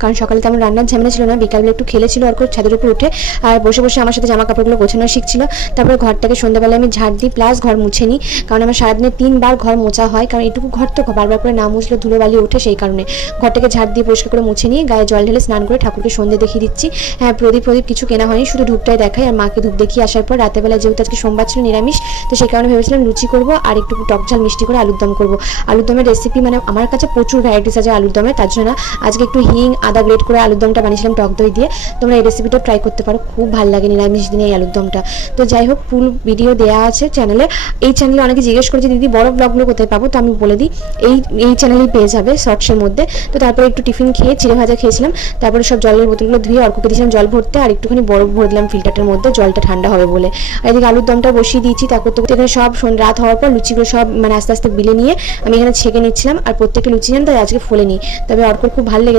কারণ সকালে তেমন রান্নার ঝামেলা ছিল না, বিকালবেলা একটু খেলেছিল আর ছাদের উপর উঠে আর বসে বসে আমার সাথে জামা কাপড়গুলো গোছানো শিখছিল। তারপরে ঘরটাকে সন্ধ্যাবেলায় আমি ঝাড় দিই প্লাস ঘর মুছে নিই, কারণ আমার সারাদিনে 3 বার ঘর মোছা হয়, কারণ এটুকু ঘর তো বারবার করে না মুছলে ধুলোবালি ওঠে, সেই কারণে ঘরটাকে ঝাড় দিয়ে পরিষ্কার করে মুছে নিয়ে গায়ে জল ঢেলে স্নান করে ঠাকুরকে সন্ধে দেখিয়ে দিচ্ছি। হ্যাঁ, প্রদীপ কিছু কেনা হয়নি, শুধু ধূপটাই দেখাই। আর মাকে ধূপ দেখিয়ে আসার পর রাতেবেলা যেহেতু আজকে সোমবার ছিল নিরামিষ, তো সেই কারণে ভেবেছিলাম লুচি করবো আর একটু টক ঝাল মিষ্টি করে আলুর দম করবো। আলুর দমের রেসিপি মানে আমার কাছে প্রচুর ভ্যারাইটিস আছে আলুর দমের, তার জন্য আজকে একটু হিং আদা গ্রেট করে আলুর দমটা বানিয়েছিলাম টক দই দিয়ে। তোমরা এই রেসিপিটা ট্রাই করতে পারো, খুব ভালো লাগে নিরামিষ দিনে এই আলুর দমটা। তো যাই হোক, ফুল ভিডিও দেওয়া আছে চ্যানেলে। এই চ্যানেলে অনেকে জিজ্ঞেস করেছে দিদি বড় ব্লগগুলো কোথায় পাবো, তো আমি বলে দিই এই চ্যানেলেই পেয়ে যাবে শর্টসের মধ্যে। তো তারপরে একটু টিফিন খেয়ে চিড়ে ভাজা খেয়েছিলাম, তারপরে সব জলের বোতলগুলো ধুয়ে অর্ককে দিয়েছিলাম জল ভরতে, আর একটুখানি বরফ ভরে দিলাম ফিল্টারটার মধ্যে, জলটা ঠান্ডা হবে বলে। আর এদিকে আলুর দমটা বসিয়ে দিয়েছি। তারপর তো এখানে সব রাত হওয়ার পর লুচিগুলো সব মানে আস্তে আস্তে বিলে নিয়ে আমি এখানে ছেঁকে নিচ্ছিলাম, আর প্রত্যেকটা লুচি জান তাই আজকে ফোলে নিই। তবে অর্কর খুব ভালো লেগে